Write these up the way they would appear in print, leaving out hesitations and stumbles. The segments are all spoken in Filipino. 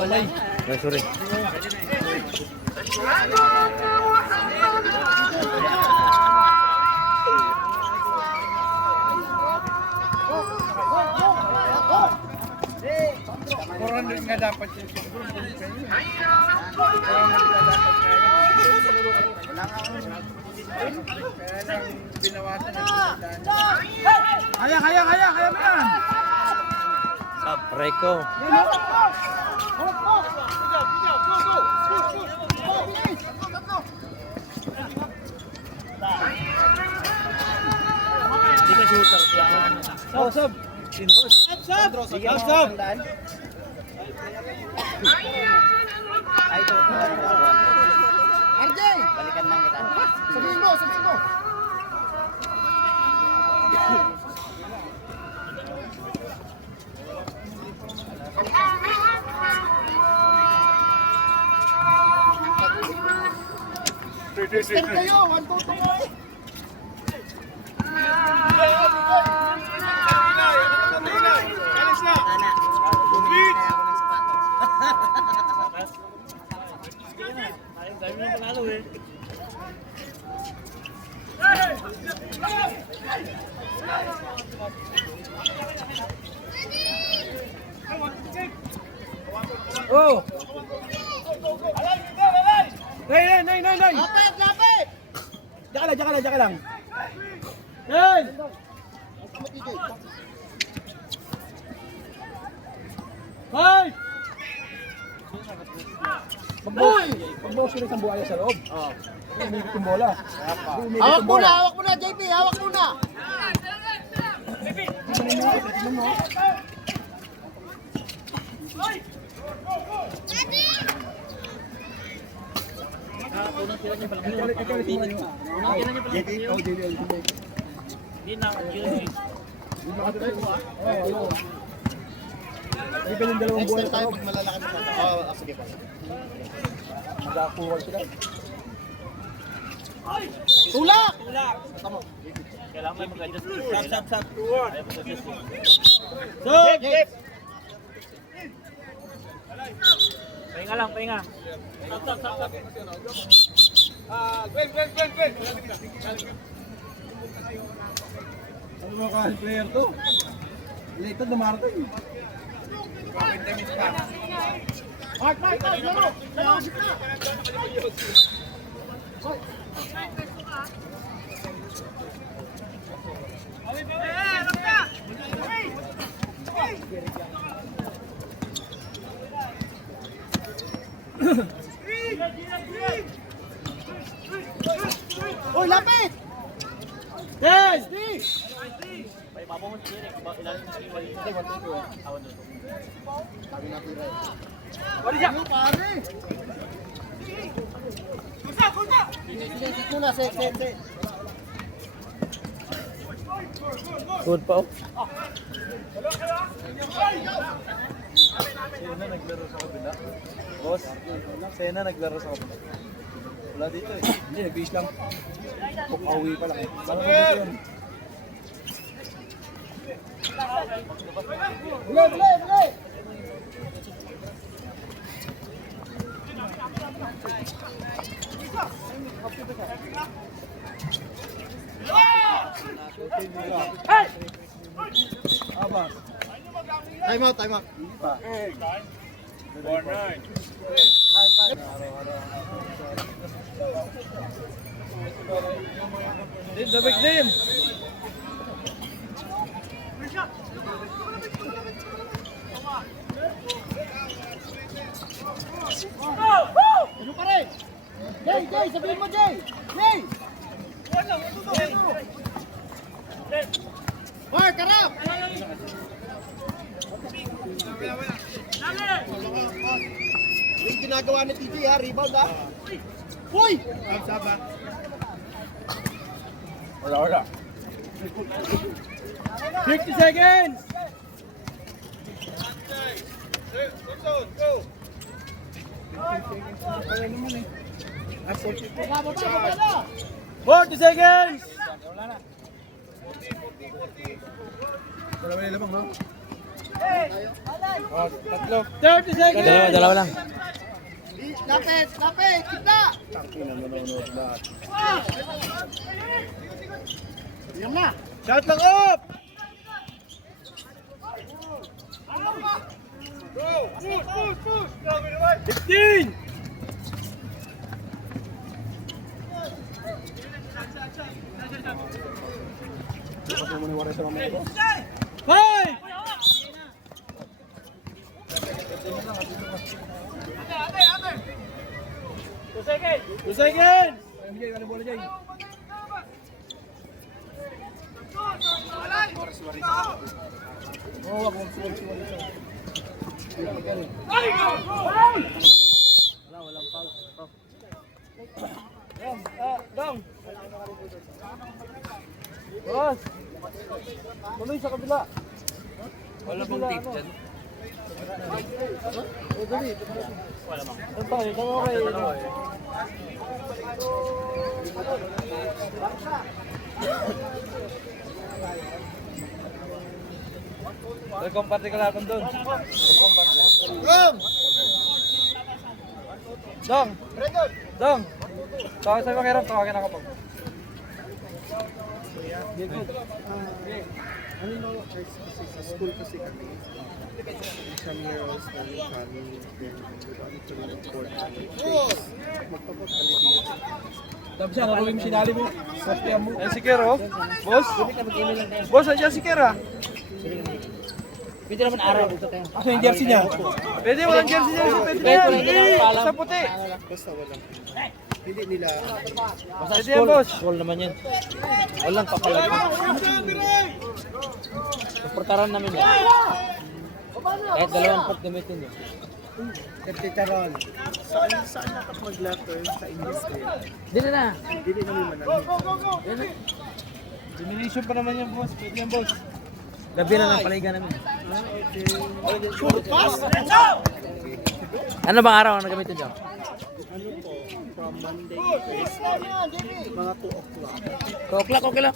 Ay, sorry. Nga dapat yung binawasan kaya mo yan. Reco. Hindi ka shooter. Sab. RJ! Balikan lang kita. Sabihin mo. Step kayo, 1, 2, 3. Oh! Nay! Lapit! Diyan ka lang. Nay! Hoy! Pagbawas ko rin isang buhaya sa loob. Oo. Umikot yung bola. Hawak mo na, JP, hawak mo na. Iba yung dalawang buhay Next time tayo pag malalaki mo pa. Sige pa. Magkakuwag sila. Tulak! Kailangan may mag-adjust. Sap. Jeep! Pahinga. Gwen. Ano mga kahal player to? Late na marathon. Mark, laro! Laro, gitna! Uy, lapit! Yes! May mabong mo siya. Ilalim mo siya. Awan doon. Sabi natin rin. Wali siya! Ano, pare? Sit muna, sit. Good pa oh. Sena naglaro sa kabila. Boss, Sena naglaro sa kabila. Wala dito eh. Hindi, nag-base lang. Pauwi pa lang eh. Parang dito yun. Bule! Hey! Aba. Time out. Time. The big name. Ano pa rin? Jay, sabihin mo, Jay! Mark, karap! Yung ginagawa ni TJ ha, rebound ha? Uy! Wala. 50 seconds! Go! 40 seconds! Wala na. Dalawa na lamang, no? Oh, tatlo. 30 seconds! Dalawa lang. Lapit! Lapit! Kita! Yan na! Shot lang up! Go! Push! 15! Five! 2 seconds! 2 seconds! Bigay, ano bola dyan? Oh, ako Walang foul. Dong! Boss! Tuloy sa kabila. Wala bang tip dyan? Dali. Wala bang. Ano tayo? Tama kayo. Nagkomparte ka natin doon. Nagkomparte. Boom! Dong! Redon! Dong! Tawag sa'yo makirap. Tawagin ako pag. Ano yung sa school kasi kami, intramurals na yung kami, then ano ito rin important. Magpapag-validate. Tapos siya, naruwi mo sinali mo. Sastihan mo. Ayun si Kero. Boss? Boss, nandiyan si Kera. Pwede naman araw dito tayo. Asa yung jersey niya? Pwede, walang jersey niya. Pwede na yan. Sa puti. Basta walang, hindi nila, Basta Pwede yan, boss. School naman yan. Walang papalag. Suportaran namin yan. Kahit 2 pot gamitin nyo. Katitaron, saan nakapag-letter sa industry? Dito na. Hindi namin manahit. Simulation pa naman yan, boss. Pwede yan, boss. Gabi na ng paligan namin. Pass! Ano bang araw ang nagamitin nyo? Ano po, from Monday to Thursday, mga 2 o'clock. 2 o'clock, okay lang.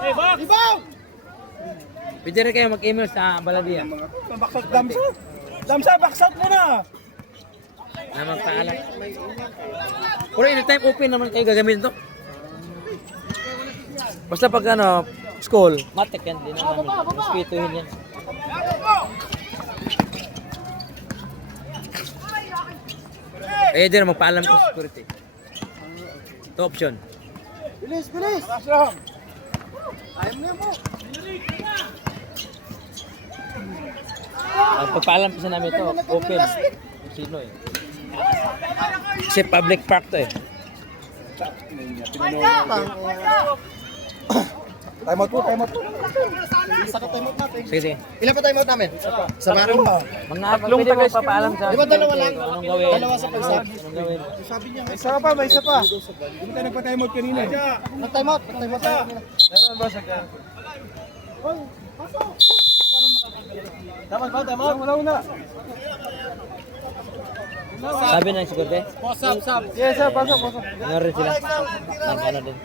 Rebound! Pwede rin kayo mag-email sa Baladia Baksak, damsa. Damsa, baksak mo na. na magpaalam. Pero anytime open naman kayo gagamitin to. Basta pag ano, school, matik yan, di na namin. Respetuhin yan. Eh, di na magpaalam ko sa security. Ito option. Bilis! Bilis! Baksak. Ayaw mo mo! Ang pagpaalam kasi namin ito, open. Sino eh. Kasi public park to eh. Time out po, time out po. Isa ka time out natin. Sige, sige. Ilan pa time out namin? Isa pa. Mga pwede mo papaalam sa... Di ba dalawa lang? Anong gawin? Dalawa sa pagsab. Anong gawin? May isa pa, may isa pa. Hindi tayo nagpa-time out kanina. Nag-time out. Nag-time out tayo. Meron ba sa kanya? Tama ba? Tama? Una. Sabi ng security, Sab. Yes, sir. Pasok. meron rin sila. Ano din.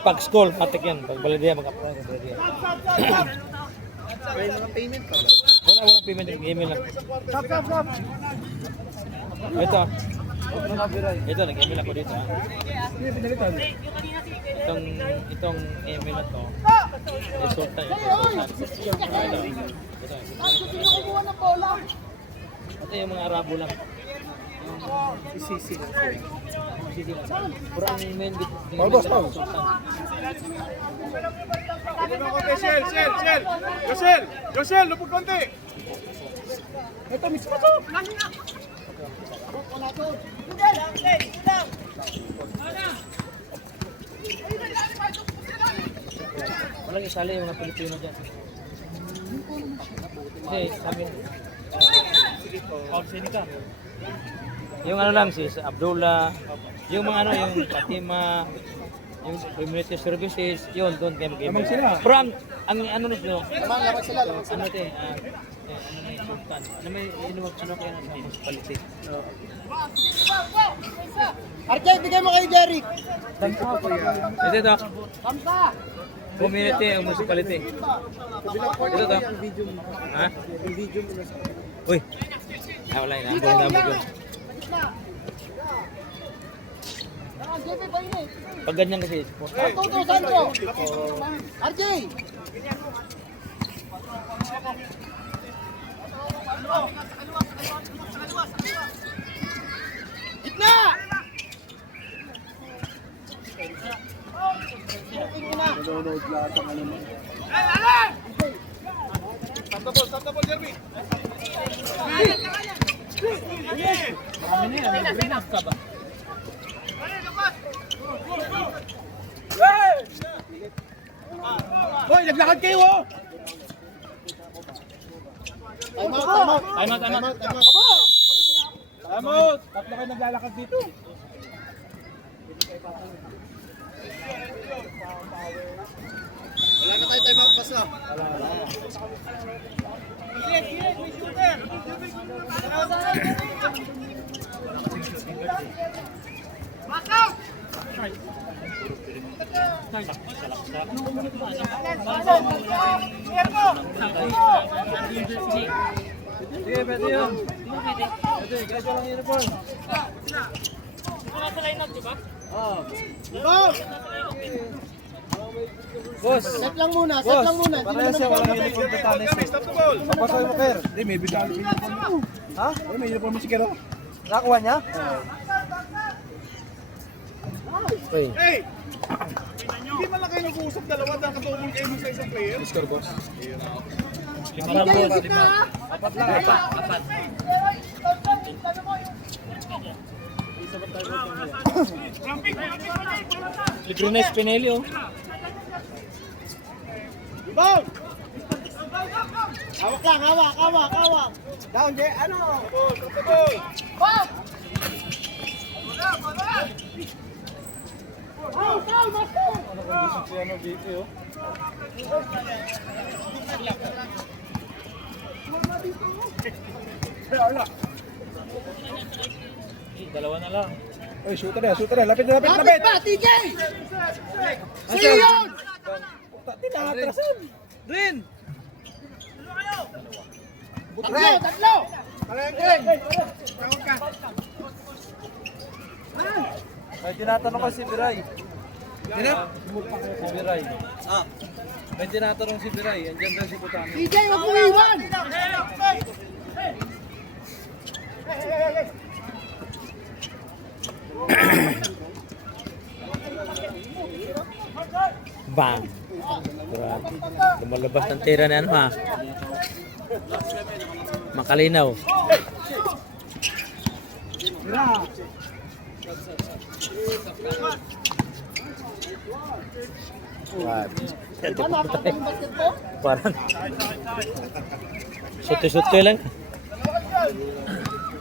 Pag school, matik yan. Pag Baladia, mag-apply sa Baladia. May mga payment pa ba? Walang payment, nag-email lang. Ito. Ito, nag-email ako dito. Itong email na to. Resulta yun. Ito yung mga Arabo lang. CC lang. Pero ang email dito. Josel, lupog konti. Ito, mismo to. Walang isali yung mga Pilipino dyan. Kasi sabi, yung ano lang, si Abdullah, yung mga ano, yung Fatima, Yung community services, yun, doon kayo mag-email. Lamang sila. Pero ang ano nito, Lamang sila, lamang sila. ano ito eh, sultan. Ano may inuwag ano kayo ng municipality? Arjay, bigay mo kay Jeric. Ito ito. Community ang municipality. Ito ito. Ang video mo. Ha? Ang video mo na sa Uy. Ah, wala yun. Ang buong damo yun. Pag ganyan kasi, Tuto, Sandro. Arjay. Gitna! Nanonood lahat ang ano mo. kami na yan. Green up ka ba? Hoy, naglakad kayo oh! Time out, time out. Time out, time out. Time out. Vamos! Tatlo kayo naglalakad dito. Wala na tayo time out, basta. Sige, pwede yun. Pwede, kahit walang uniform. Boss! Set lang muna, set lang muna. Hindi Parehas naman siya, walang formal. uniform to Tanes eh. Tapos kayo mo, Ker. Hindi, may bigyan uniform mo. Ha? Ay, may uniform mo si Kero. Nakuha niya? Uy. Hindi man lang kayo nag-uusap dalawa dahil katulong kayo sa isang player. Score, boss. Lima lang Arjay, boss. gitna, ha? Apat lang. Apat. Libre Spinelli oh. Rebound! Hawak lang, hawak, hawak, hawak. Down, Jay. Ano? Ano kung si ano dito oh? Dalawa na lang. Oy, shooter na, shooter na. Lapit na, lapit, Lapit lapit! pa, TJ! Asya. Sino yun? Tinatrasan! Rin! Tatlo, tatlo! Ay, tinatanong ko si Biray. Sino? Si Biray. Ah. May tinatanong si Biray. Andiyan daw si Butano. TJ, huwag mo iwan! Bang. Grabe. Lumalabas ng tira na ano ha. Makalinaw. Grabe. Ano, napakapag yung basketball? Parang suti-suti lang.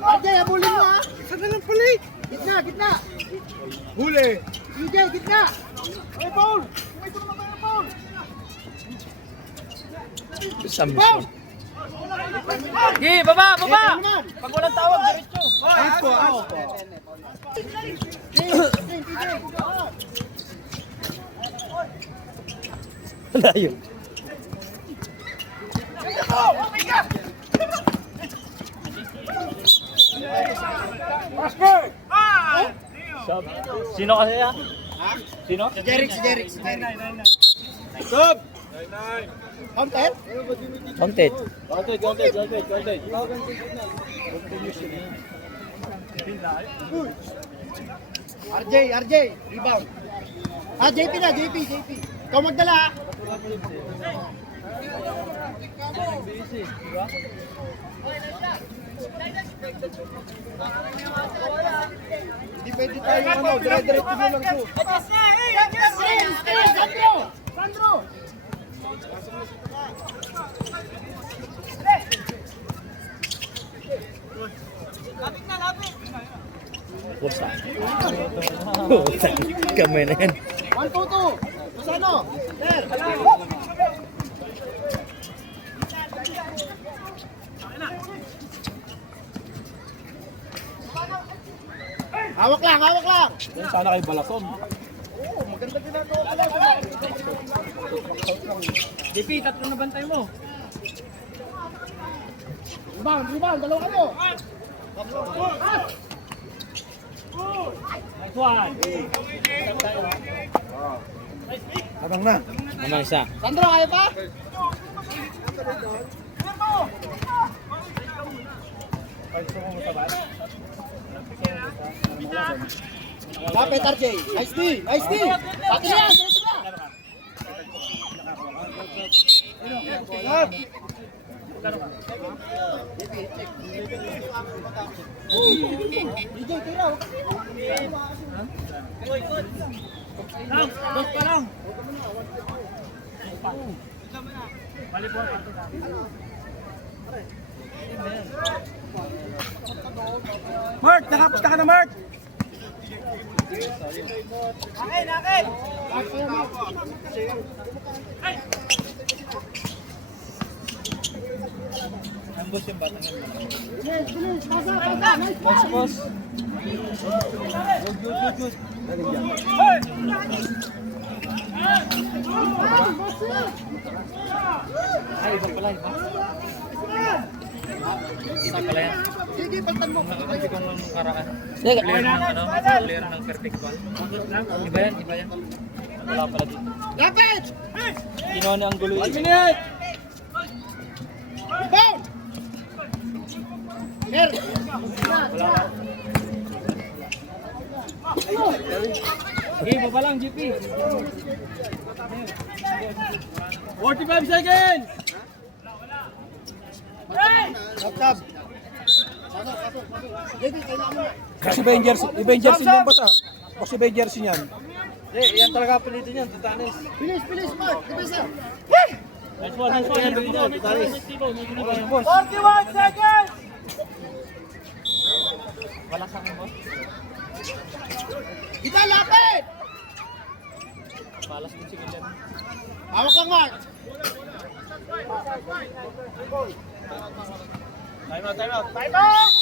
Arjay, habulin mo, ha? Saan na lang pala eh? Gitna, gitna! Huli! TJ, gitna! Ay, foul! May ito naman tayo, foul! Sambis Foul! mo. Gi, baba, baba! Ito naman! Pag walang tawag, diretso. Ayos po, ayos po. Layo. Sino kasi yan? Sino? Si Jeric, si Jeric, si Jeric. Stop! Counter? Counted. Counted. RJ, rebound. Ah, JP na, JP. Ikaw magdala, ha? Hindi pwede tayo ano, dire-diretso mo lang to. Sandro! Pusa. Pusa. Kamay na yan. 1-2-2. Masano? Ter. Hawak lang, hawak lang. Yan sana kayo balason. Oo, maganda ginagawa ko lang. JP, tatlo na bantay mo. Rebound, dalawa kayo. Nice one. Abang na. Naman isa. Sandro, kaya pa? Lapit, RJ. Nice D, nice D. Pati na, diretso na. DJ, tira. Lang, dos pa lang. Balik po. Mark, nakapunta ka na Mark. Akin, akin. Ambos yung batang yan. Bilis, bilis. Pasa, pasa. Nice Boss, pass. boss. Good. Galing dyan. Ay, iba pala, iba. Isa pala yan. Sige, pagtan mo. Kasi kung ang karaan. Teka. Player ng ano, player ng perfect ball. Iba yan, iba yan. Wala pala dito. Lapit! Kinuha ni ang gulo. 1 minute! Rebound! Ter. Okay, baba lang, GP. 45 seconds! Tab. Sige, kailangan mo. Kasi ba yung jersey? Iba yung jersey niyan, boss ah. Kasi ba yung jersey niyan? Yan talaga pilitin yan, Titanes. Bilis, bilis, Mark. Bilis na. Nice one, nice one. Titanes. 41 seconds! Wala sa akin, boss. Kita, lapit! Palas din si Gillian. Hawak lang, Mark. Time out, time out. Time out!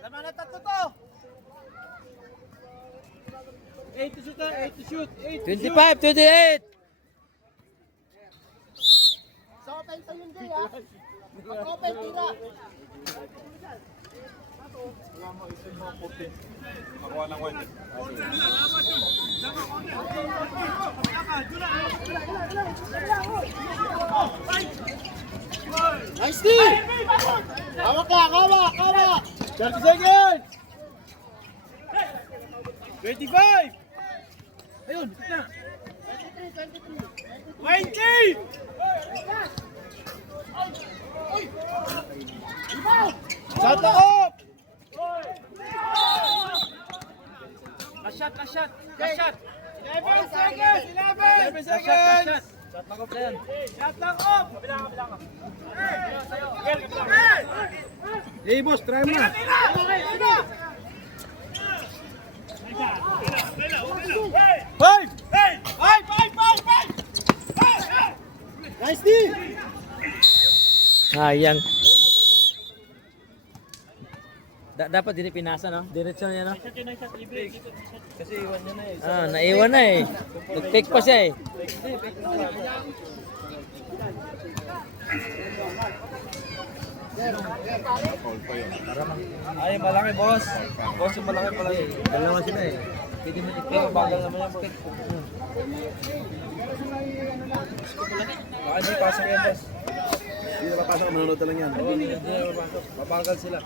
Laman na tatlo to. 8 to shoot, 8 to shoot, 8 to shoot. 25, 28. Sa open sa yun, Jay, ha? Mag-open, tira. Nice D! Hawak lang, hawak, hawak! 30 seconds! 25! Ayun, na. 20! Shut up! Last shot. 11 seconds! 11 seconds! Shot lang off na yan. Shut lang off! Hey boss, try mo na. Five! Nice D! Sayang. Dapat din pinasa, no? Diretso niya, no? Kasi iwan niya na eh. Ah, naiwan na eh. Nag-take pa siya eh. Ay, malaki boss. Boss, yung malaki pala. Dalawa sila eh. Pwede mo Pero bagal naman yan boss. Baka hindi pasok yan boss. Hindi na papasok, manonood na lang yan. Oo, hindi na papasok. Papagal sila.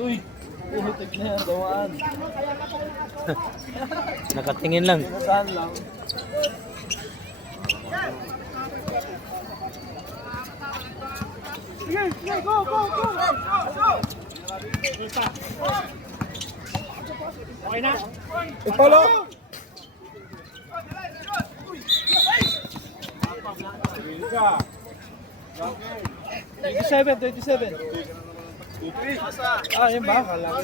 Uy! Puhutik na yan, gawaan. Nakatingin lang. Saan lang? Go, go, go! Okay na. Ipalo! 27. Ah, yun ba? Kala ko.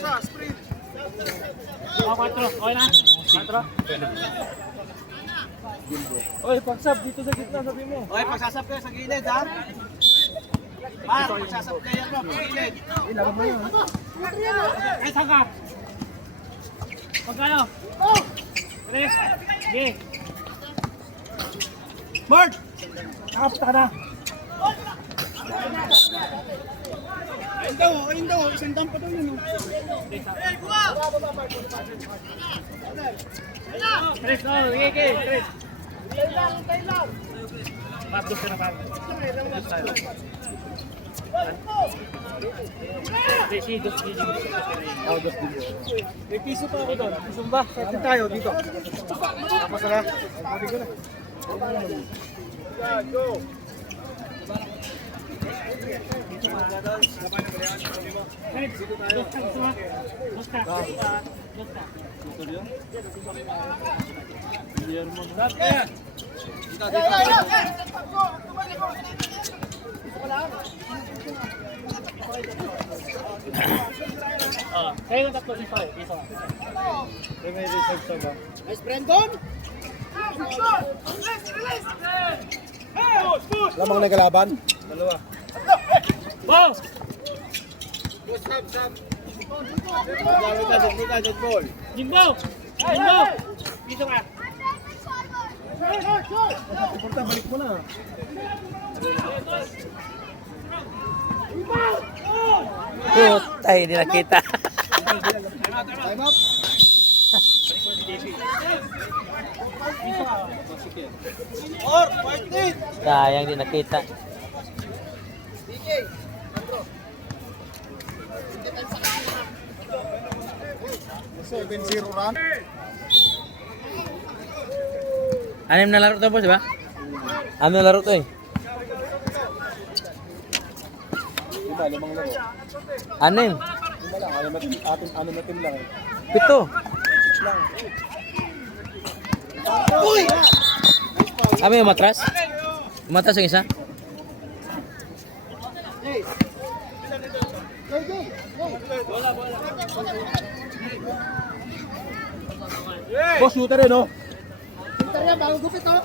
Oh, 4. Okay na. 4. Oy, pagsab dito sa gitna, sabi mo. Okay, pagsasap kayo sa gilid, ha? Mark, pagsasap kayo bro, sa gilid. Ilaban mo yun. Ay, saan ka? Magkano? 3. Sige. Mark! Nakapunta ka na. Ayun daw, isang dampa daw yun. Chris, oh, sige, Chris. Patos ka na, Patos. May piso pa ako doon. Sumba. Saan tayo dito? Tapos na. Sabi ko na. Go! Kayo yung tatlo, isa. May reserve sa ba? Nice, Brandon! Lamang na kalaban? Dalawa. Wow! Jimbo! Jimbo! Dito ka. Pupunta, balik mo na. Putay, hindi nakita. Time up! Or, fight it! Sayang, hindi nakita. Seven 0 run. Anim na laro to, boss, di ba? Ano na laro to eh? Lima, limang laro. Anim. Lima lang, ano na team lang eh. 7. Six lang. Kami umatras? Umatras yung isa? Boss, shooter eh, no? Pintar yan, bago gupit, oh!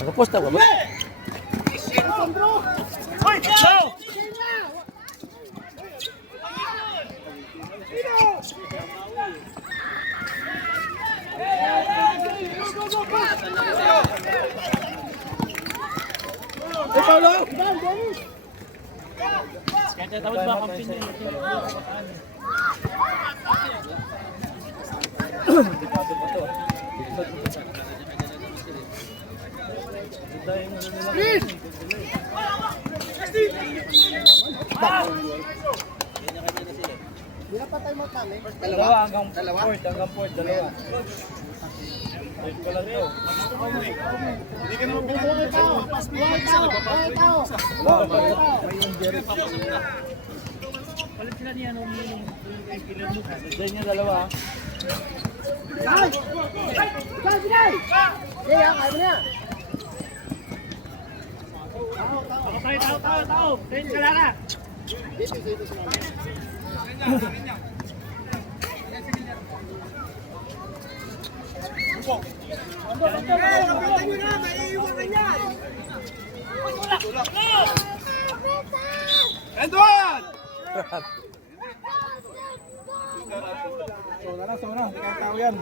Nakaposta ba ba? Paulo! Kaya tawad ba kampi niya? Dalawa hanggang fourth, dalawa. Ayun ko lang to. Palit sila niya nung kailan mo. Diyan yung dalawa. Ako tayo, tao. Tayo ka lang ka. Edward! So na, hindi kaya tao yan.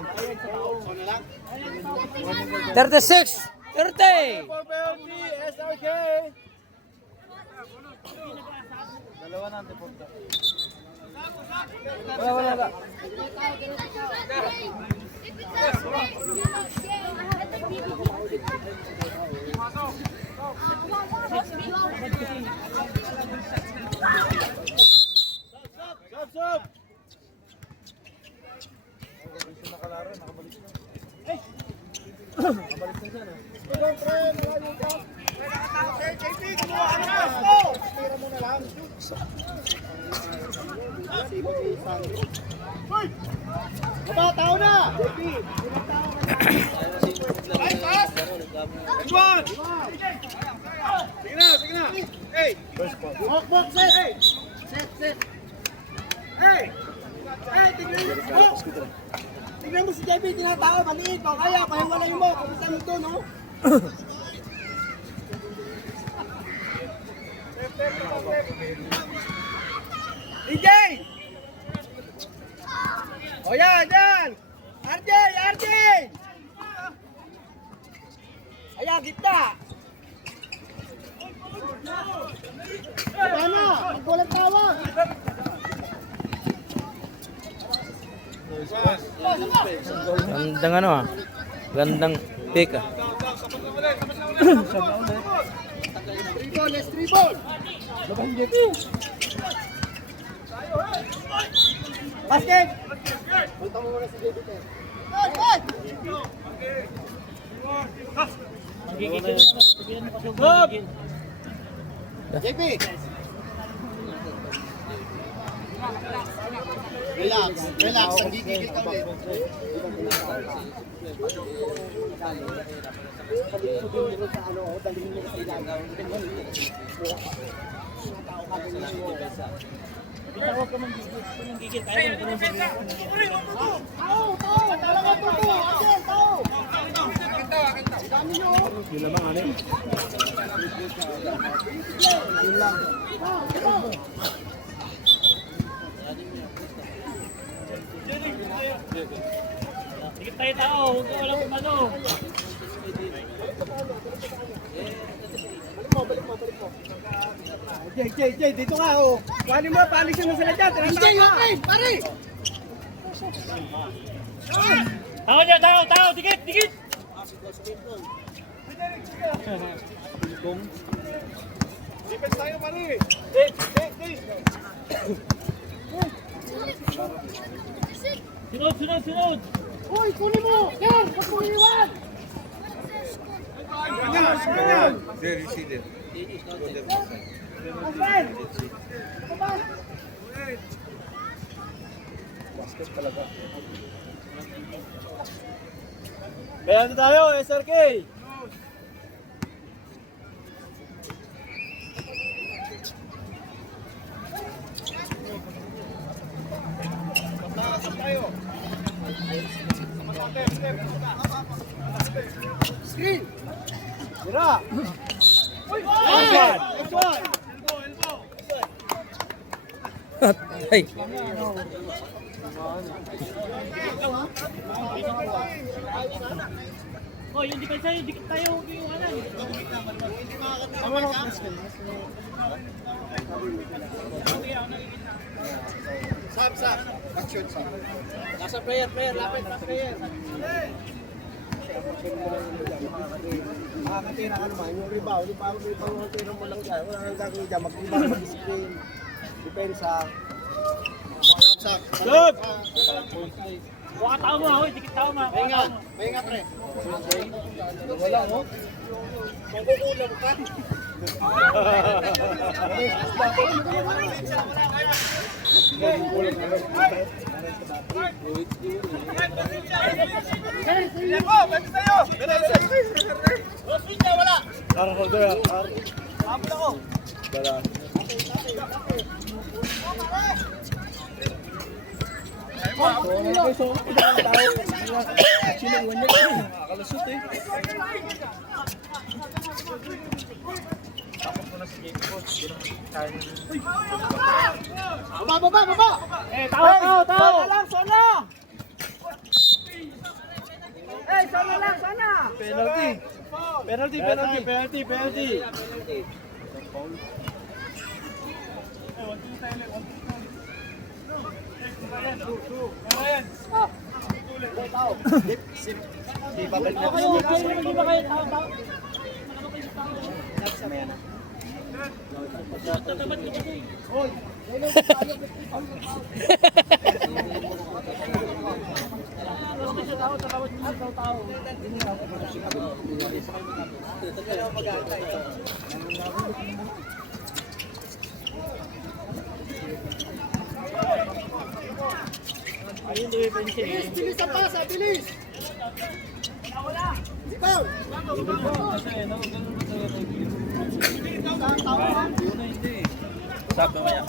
36! 30! SRK! Dalawa natin punta. Wala. Sub! Nakalaro, nakabalik na. Baba, tao na! Juan! Sige na! Hey! Walk, set! Hey! Set! Hey! Hey, tignan mo si JB, tinatao, maliit o kaya, pahiwalay mo, kamusta mo ito, no? DJ! O yan! RJ! Ayan, gitna! Paano? Magwalang tawag! Gandang ano ah. Gandang pick ah. Let's dribble! Basket! Punta mo muna si JB. JB! Relax, ang gigigil ka ulit. Tawag ka mang gigil tayo. Tao! Talaga totoo! Akin, tao! Yun lamang, ano yun? Yun lang. Dikit tayo tao, huwag ka walang umano. Balik mo. Jay, dito ka, oh. Kuhanin mo, paalisin mo sila dyan. Jay, okay, pare! Tao niya, tao, dikit! Defense tayo, pare! Sunod! Uy, kunin mo! Ker, huwag mo iwan! There, you see there. Basket talaga. Kaya na tayo, SRK! Screen! Tira! F1! Ay. Oh, yung dikit tayo, huwag yung ano. Sam. Action, Sam. Nasa player. Lapit na player. Makakatira ka naman. Yung rebound, yung pang-tira mo lang dyan. Wala nang gagawin dyan. Mag-rebound, mag-screen. Depensa. Sam. Good! Huwag ka tao mo, dikit tao mo. Pahinga, pre. Wala mo. Magkukulam ka. Nakakalusot eh. Baba! Eh, tao! Sana! Eh, sana! Penalty. Di ba balik na Hindi ba kayo tao? Bilis ang pasa, bilis! Ikaw! Sabi mo yan.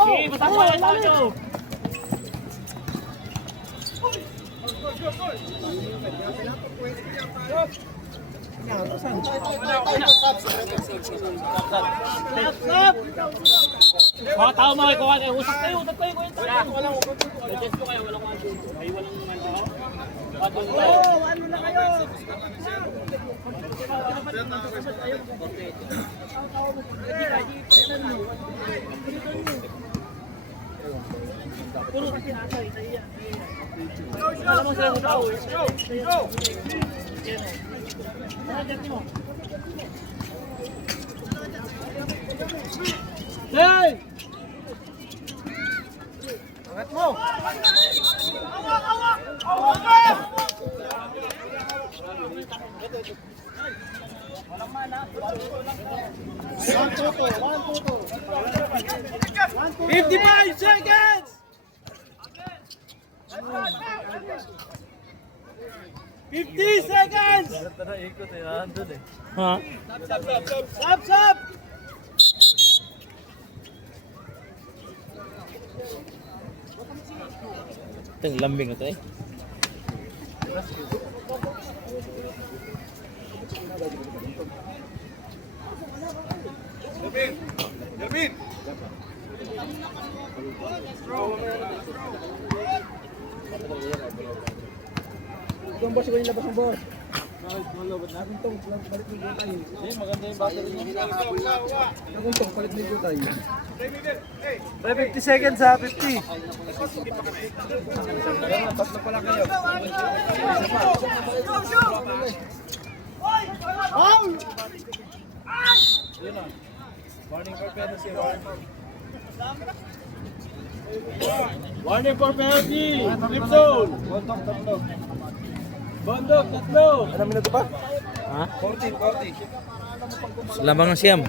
Sige, basta ko ang tao. Mga tao mga ikaw, usap kayo, kwenta. Adjust ko kayo, walang ano. Ay, walang ano. Patong tayo. Ano na kayo? Alam mo sila sa tao eh. Hey! Angat mo! One, two, two. 55 seconds! 50 seconds! Ito na ikot eh, nandun eh. Ha? Stop, stop! Ito yung lambing na ito eh. Delvin! Yung boss, yung labas ng boss. Maganda yung battery niya. Naguntong, palit mo yung tayo. 50 seconds ha, 50. Tatlo pala kayo. Yun na. Warning for penalty. Warning for penalty. Flip zone. Bondok, tatlo. Bondok, tatlo. Anong minuto pa? Ha? 40. Lamang ng siyam.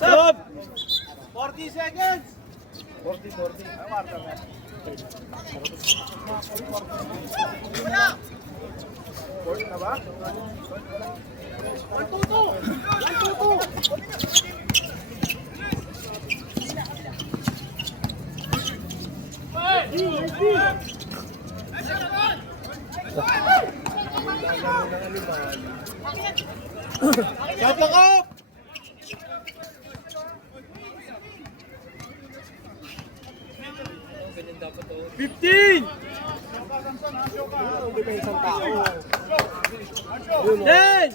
Stop! 40 seconds! 40. Na ba? Shot lang up! Fifteen! Ten!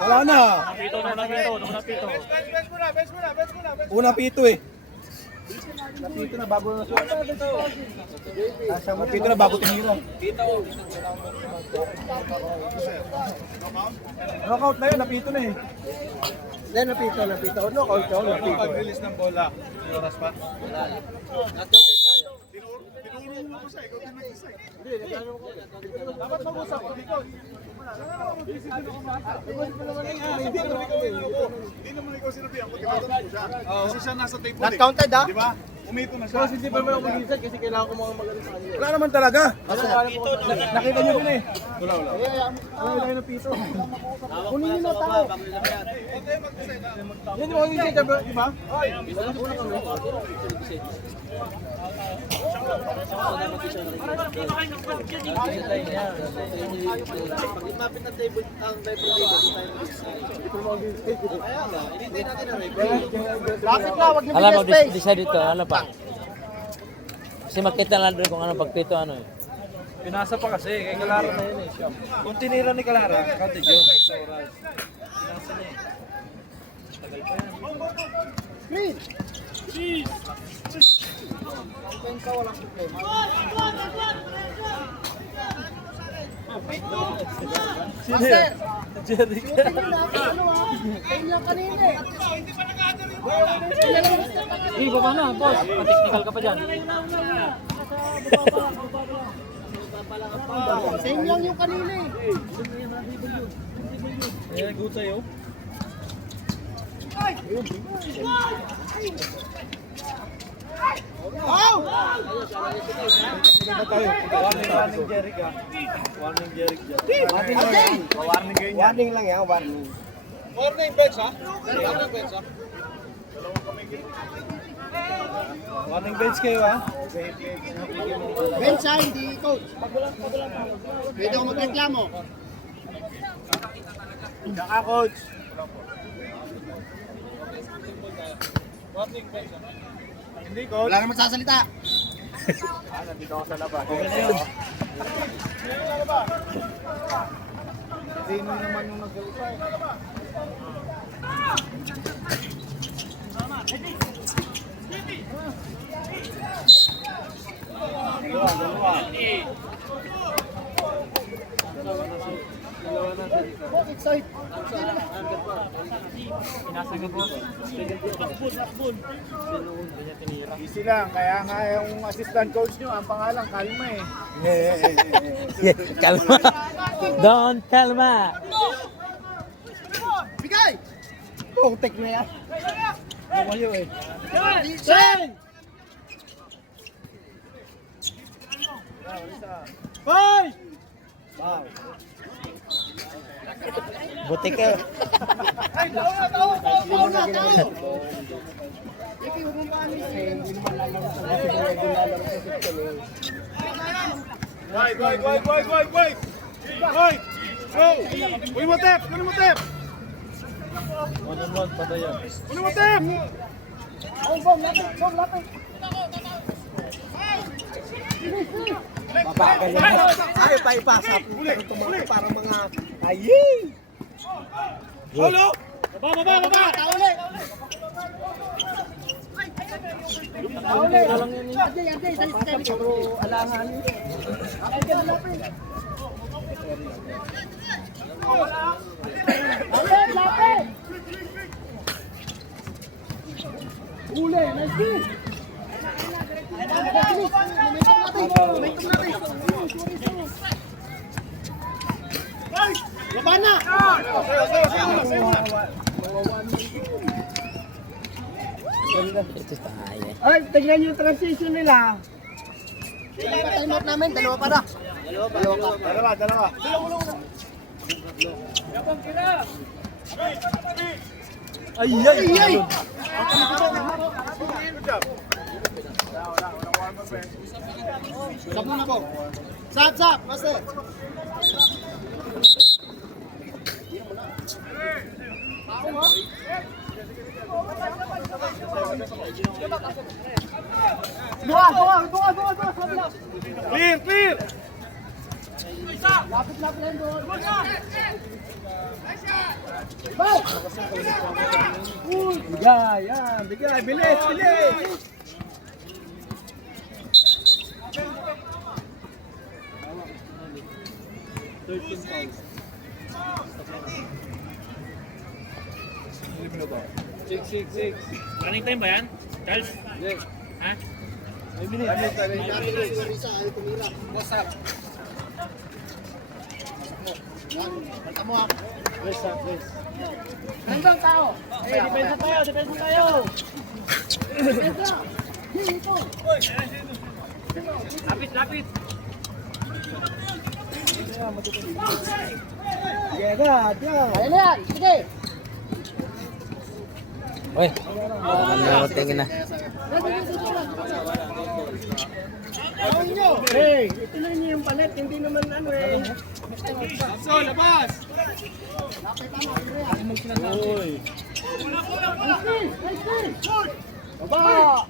Wala na. Napito. Unang pito eh. Napito na bago na suot. Napito na bago tinira. Knockout na yun, napito na eh. Then, napito. Knockout ka, napito. Pag-release ng bola, may oras pa. Dapat mag-usap ko dito. Hindi naman ikaw sinabihan ko, tinatanong ko siya. Kasi siya nasa table Not counted ha? Di ba? Umito na siya. Hindi pa ba ako minsan kasi kailangan ko mga magaling sa kanila. Wala naman talaga. Nakita niyo din eh. Wala. Wala tayo ng piso. Kunin niyo na tayo. Yan yung mga minsan, di ba? Pag lumapit ang table, ang table dito, kaya nga, hindi natin na Lapit na, wag niyo Alam mo, bigyan space. decide dito, ano pa? Kasi makita lang doon kung ano pagpito ano eh. Pinasa pa kasi, kay Kalara na yun eh. Kung tinira ni Kalara, counted yun. Sa oras. Pinasa niya eh. Tagal pa yan. Green! Pensa walang problema. Master! Jerica. Kanya kanina eh. Hey, baba na, boss. Pa-technical ka pa dyan. Same lang yung kanina eh. Ayan, good sa'yo. Warning Jerica. Warning Jerica. Warning lang yan, warning. Warning bench ha? Warning bench ha? Warning bench kayo ha? Bench ha, hindi coach. Pwede ako magreklamo. Saka coach. Warning bench ha? Hindi coach. Wala naman sasalita. Nandito ako sa labas. Okay na yun. Sino naman yung nag-alisa? Excite. Easy lang, kaya nga yung assistant coach nyo, ang pangalan, Kalma eh. Kalma. Don't kalma. Bigay! Putek na yan. Ano kayo eh? Sing! Five! Butik eh. Tao na, tao! Iki, huwag mong paano eh. Hindi naman lalaro sa kasi kung hindi lalaro sa system eh. Wait! Wait! Go! Kunin mo tep! Kunin mo tep! One on one, patay yan. Kunin mo tep! Bom, lapit! Babagal yan. Ay, paipasa po. Tumawag parang mga aying! Solo! Baba! Tauli! Ade, dali. Puro alangan. Ade, lapit! Ule, nice kill! Laban na! Ito tayo eh. Ay, tignan yung transition nila. Time out namin, dalawa pa na. Dalawa. Ay! Sap na po. Sap, master. Dua. Clear! Lapit yan doon. Bye! Bigay, yan. Bigay, bilis! Six. Running time ba yan? Charles? Yes. Ha? May minute. Sabi na si Marisa, ayaw tumira. Nandun tao. Depensa tayo. Lapit. Ayan na yan. Sige. Uy, tingin na. Hey, ito na niyo yung palet. Hindi naman ano eh. Baba!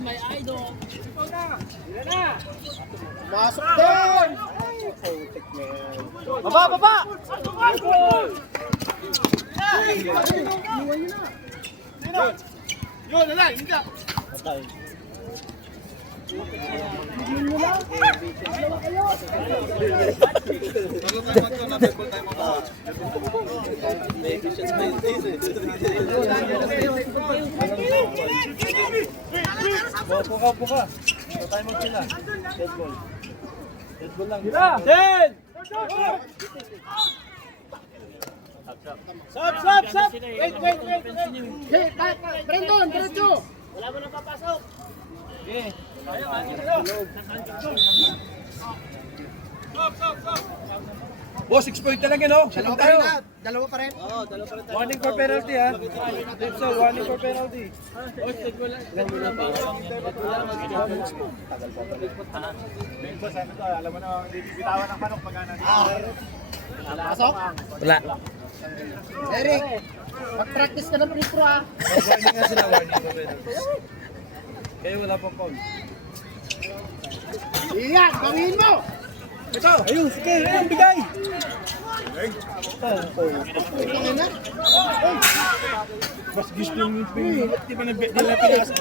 My idol. Masok doon! Baba! Puka. So tayo mo sila. Dead ball. Dead ball lang. Dead! Stop! Wait. Hey, Brandon, diretso! Wala mo nang papasok. Boss, 6 point talaga, no? Salang tayo. Dalawa pa rin. Warning for penalty, ha? So, warning for penalty. Boss, ano to? Alam mo na, bitawan ng manok pag ano. Pasok? Wala. Eric, mag-practice ka ng free throw ah. Warning nga sila, warning for penalty. Kaya wala pang foul. Iyan, gawin mo! Ito! Ayun, sige! Ayun, bigay! Tingnan na. Mas gusto yung di ba nila pinasa?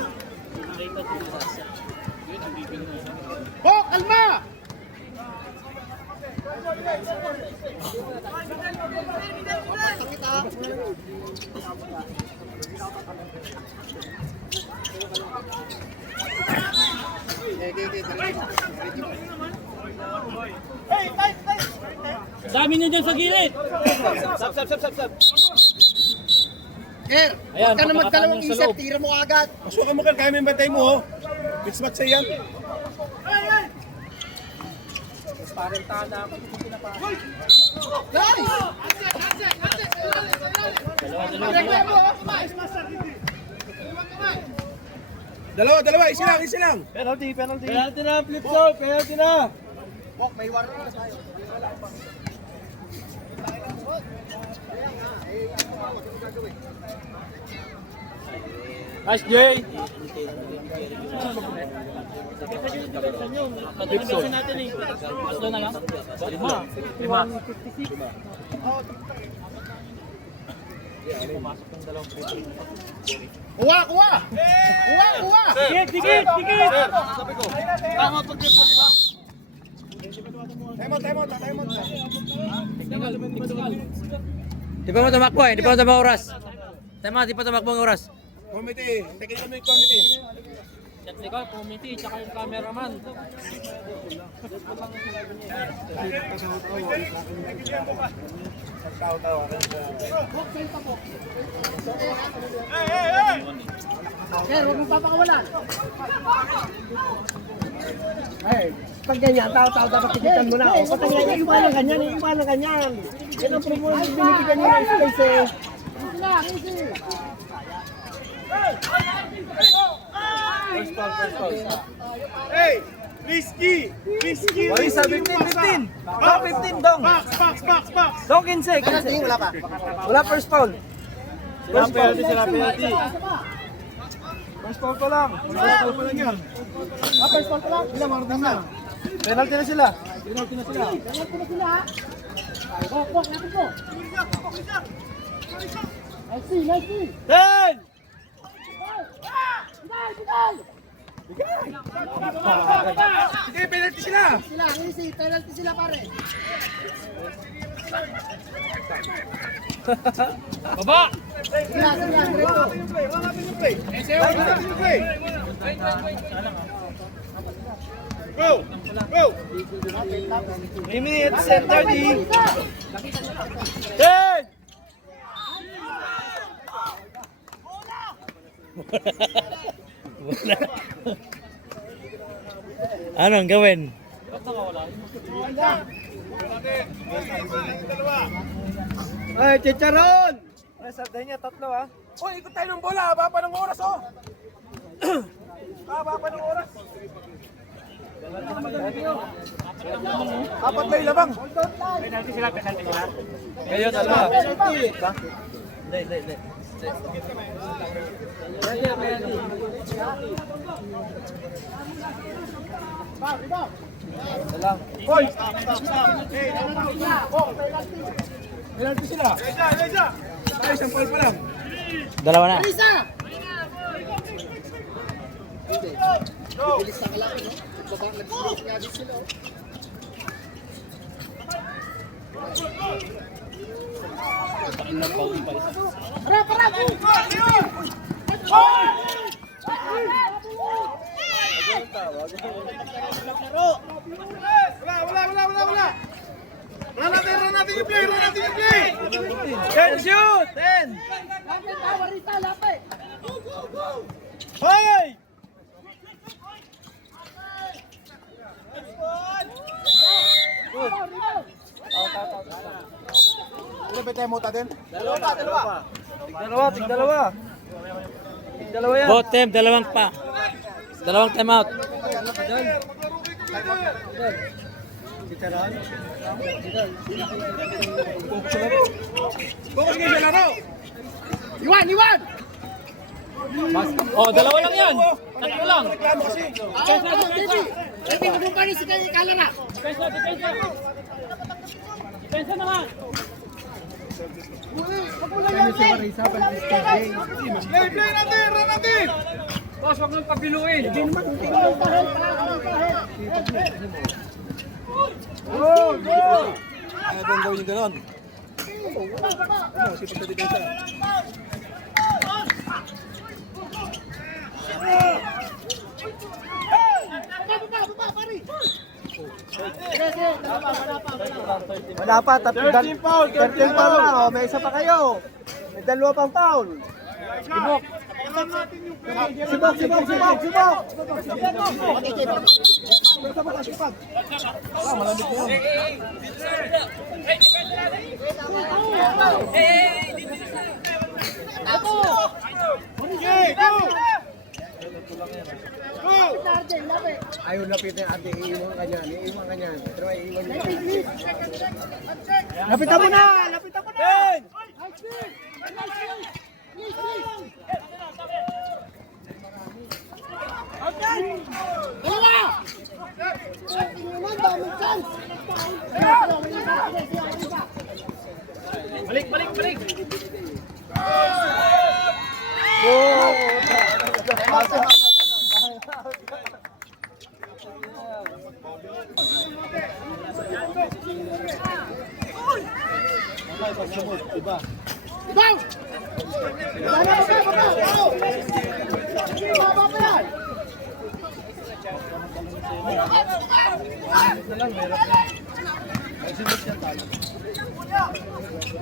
Oh, kalma! Dami niyo dyan sa gilid. Stop! Ger, Ayan, huwag ka na magdalawang pagkakataan yung sa isip, loob. tira mo agad. Masukan mo ka, kaya may bantay mo, oh. Mix match sa yan. Dalawa, isa lang. Penalty. Penalty na, flip zone, penalty na. Bok, may warning na tayo. Nice, Jay. Pagkakas natin eh. Paslo na lang. 5. Kuha! Dikit! Time out. Di pa mo tumakbo eh. Di pa mo tumakbo oras. Tama, di pa tumakbo ang oras. Committee, hindi kami yung committee. Technical committee, tsaka yung cameraman. Ger, huwag mong papakawalan. Ay, pag ganyan, tao-tao dapat tigitan mo na. O, pag ganyan, iwanan ganyan. Yan ang promotion, binibigyan nyo ng space eh. First foul. Hey! Risky! Wala sa 15. 15 dong. Box. Dong 15. Wala pa. Wala first foul. First penalty. First foul pa lang. Yan. First ball pa lang. Ilang marunong na. Penalty na sila. Penalty na sila ha. Bok, natin po. Nice see. 10! Sige, penalty sila. Easy. Penalty sila pare. Baba! Sila, diretso. Go! Go! 3 minutes and 30. 10! Wala. Anong gawin? Ay, chicharon! Ay, sardinya, tatlo ah. Uy, ikot tayo ng bola. Haba pa ng oras oh. Haba pa ng oras. Apat na ilabang. Penalty sila, penalty sila. Ngayon, dalawa. Hindi. Dalang. Boy! Penalty sila. Leja! Ay, isang foul pa lang. Dalawa na. Bilis na kalaki, no? Baba, nag-slow nga din sila, oh. Wala! Run natin yung play! Can shoot! 10! Hoy! Ilan ba tayo mo tatin? Tigdalawa. Tigdalawa yan. Both team, dalawang time out. Focus kayo sa laro! Iwan! Oh, dalawa lang yan. Tatlo lang. Reklamo kasi. Ready mo kung paano si Kalara. Depensa na nga. Play natin! Run natin! Boss, wag nang pabiluin. Ayaw kong gawin yung ganon. Wala pa, 13 foul na, oh. May isa pa kayo. May dalawa pang foul. Sibok! Ayaw lapitin ate, iiwan ka niyan. Pero ay iiwan niya. Lapitan mo na! Balik.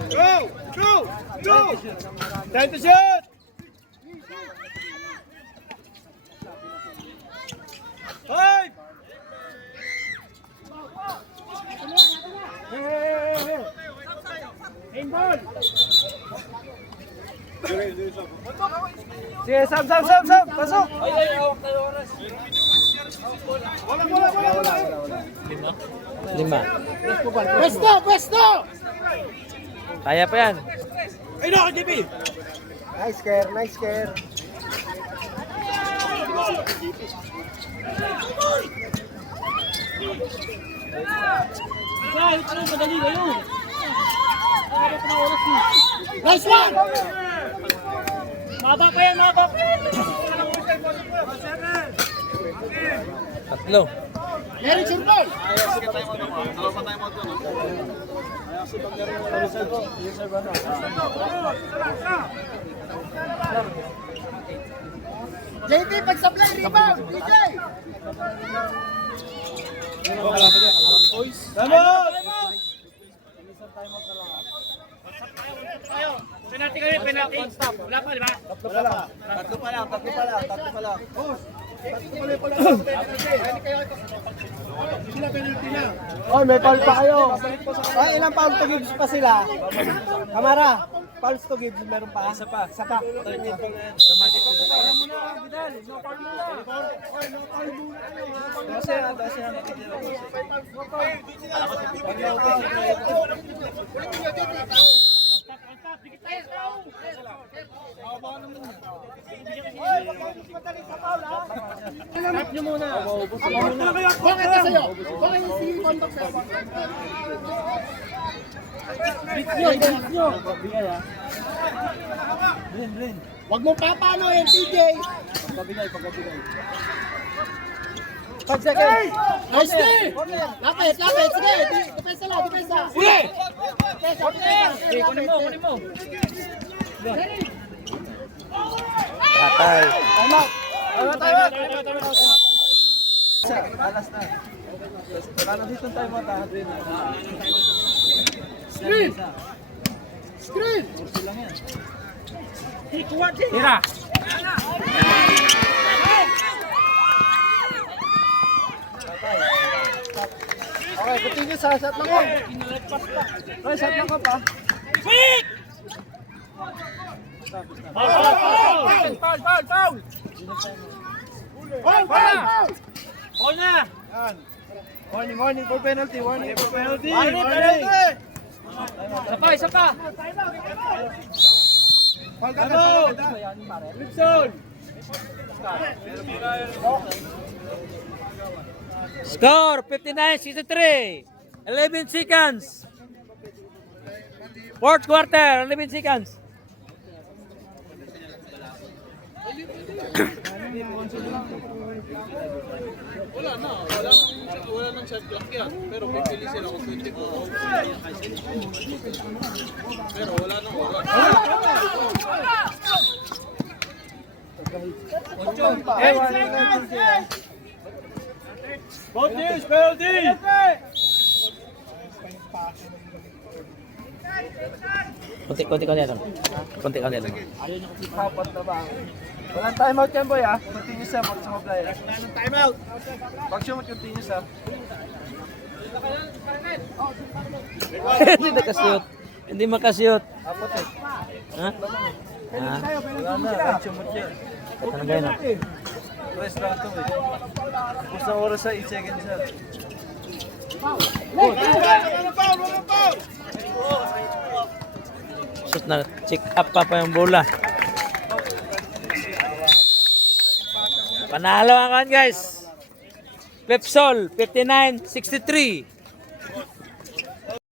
Go! Time to shoot! Hoy! Sige, Sam! Pasok! Lima. Pwesto! Kaya pa yan. Ay, no, JP! Nice care. Ay, ano, madali kayo. Nice one! Mabak pa yan. Tatlo. Eric Sirpol! JP, pagsablay, rebound! DJ! Penalty kami, penalty. Wala pa, di ba? Tatlo pa lang. Oh, may foul pa kayo. Ay, ilang foul to gives pa sila? Kamara, fouls to gives meron pa? Isa pa. Wag mo papano yan, TJ. Pagkabigay. 5 seconds. Nice day. Lapit. Sige, depensa lang, depensa. Uli! Kunin mo. Patay. Time out. Alas na. Wala na dito tayo mga tahan. Screen. Kursi lang yan. Tira. Okay, continue sa shot lang ko. Okay, shot lang ko pa. Quick! Foul na! Warning for penalty. Isa pa! Score 59-63. 11 seconds. Fourth quarter, 11 seconds. Wala nang shot clock yan. Pero pipili sila kung 20 ko. Pero wala nang wala. Penalty! Konti lang. Apat na ba? Walang timeout yan boy ah. Continuous sa pag sumablay. Time out. Pag sumot continuous ah. Hindi makashoot. Apat eh. Ha? Wala na. Pag sumot yan. Katanagay na. Press lang ito eh. Tapos na oras sa 8 seconds ah. Shoot na. Check up pa yung bola. Panalo ang kan guys. Pepsol 59-63.